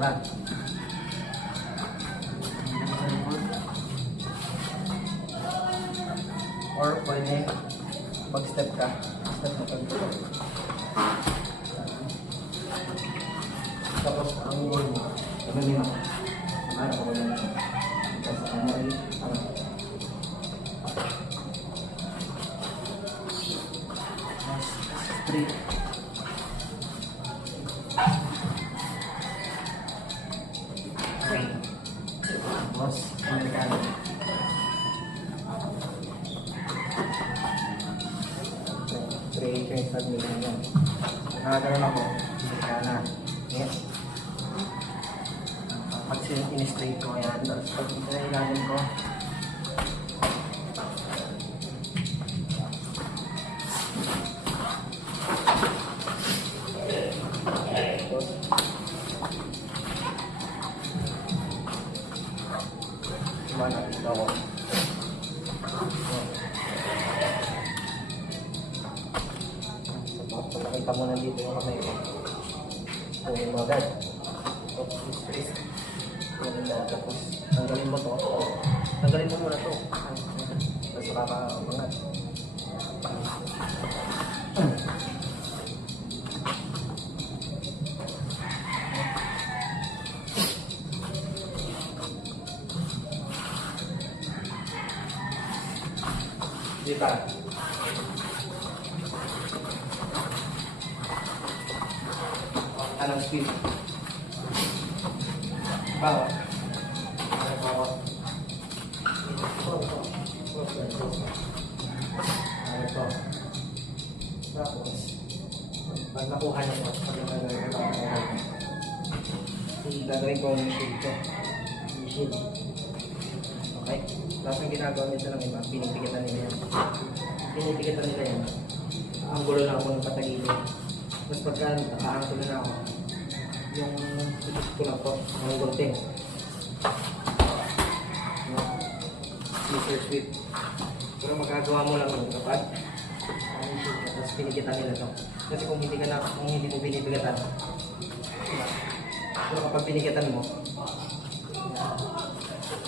postura. Or pwede mag-step ka. Step na pag tapos ang goal mo, gagawin ako. Ano ko ba ito? Tapos ano ay straight. Okay. Tapos, Amerikano. Straight yung start nila yan. Nakagaroon ako, Amerikana. Yes. Pag in-straight ko, yan. Tapos pag ilalim ko, nakita ko. So, nakita mo na dito yung kamay ko. Kunin mo agad. Tapos, stress. Kunin mo. Tapos, tanggalin mo to. Tanggalin mo muna to. Tapos, kakabangat. Diba? Anong speed? Bawa. Bawa. Ito. Tapos, pag nakuha niyo po, gagawin ko yung shield ko. Yung shield. Okay? Tapos ang ginagawa nito ng iba, pinipigatan nila yan. Pinipigatan nila yan. Ang gulo na ako ng patagilid. Tapos pagka nakaangkulo na ako, yung tutok ko na po, ang gunting. Scissor sweep. Pero magagawa mo lang yung kapag tapos pinigitan nila ito. Kasi kung hindi mo pinipigatan, pero kapag pinigatan mo,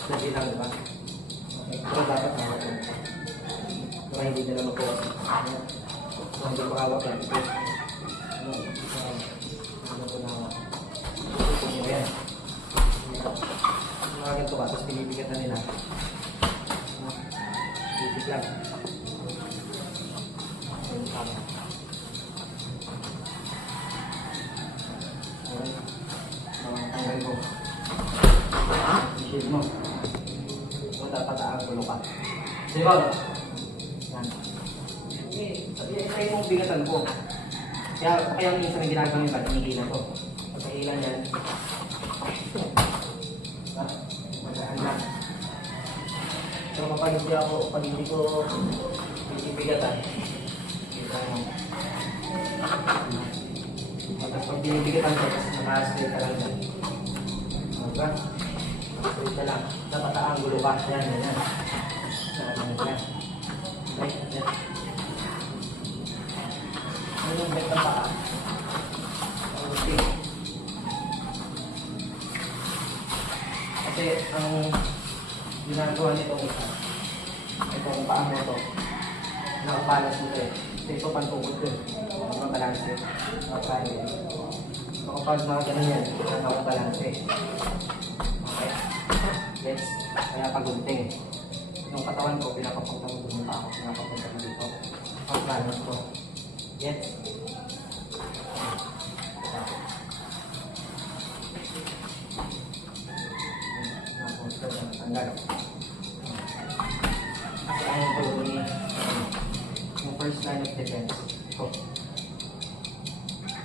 hindi lang, diba? Pero dapat hawak lang. Para hindi nila magkawas. Kung hindi makawak lang, ito. Ano ko na hawak. Ito nyo yan. Mga ganito ka, tapos pinipigatan nila. Pipig lang. Tanggal ko. I-shield mo. Dapat aangulo ka. Diba? Yan. Try mong bigatan ko. Kaya minsan may ginagawa yung hinihilan ko. Pag nahilan yan, magaan lang. Pero pag hindi ko binibigatan, tapos pag binibigatan ko, naka-straight ka lang dyan. Diba? Straight ka lang. Dapat aangulo ka. Yan, yan, yan. Yan. Okay, yan. Ano yung bet ng paa? Okay. Kasi ang ginagawa nito isa, itong paa mo ito, nakabalas mo ito eh. Ito pantungkod ko eh. Nakabalance eh. So kapag mga ganun yan, nakabalance eh. Okay? Let's, kaya pagunting. Yung katawan ko, pinapapunta mo dun pa ako. Pinapapunta mo dito. Pag-balance ko. Yes? Tanggal. Kasi ayaw ko yung first line of defense. Ito.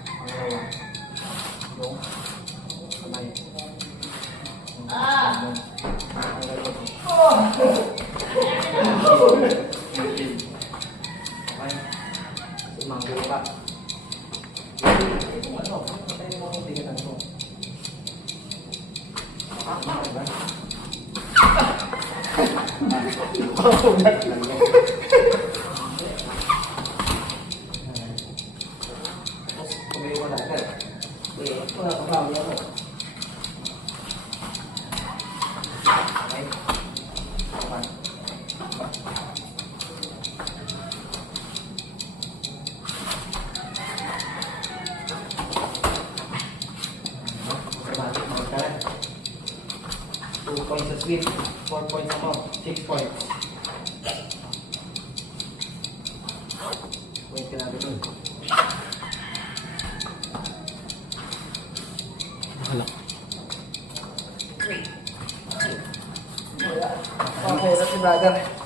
Ang dalawa. Yung kamay. Manggulo ka. Ito ano? Patay mo ang tingatan ko. Diba? Paulat lang yan. Tapos, tumayo ko na agad. Ito na, kapami ako. Sweet. 4 points ako. 6 points. Point ka natin dun. Hala. Okay, that's si brother.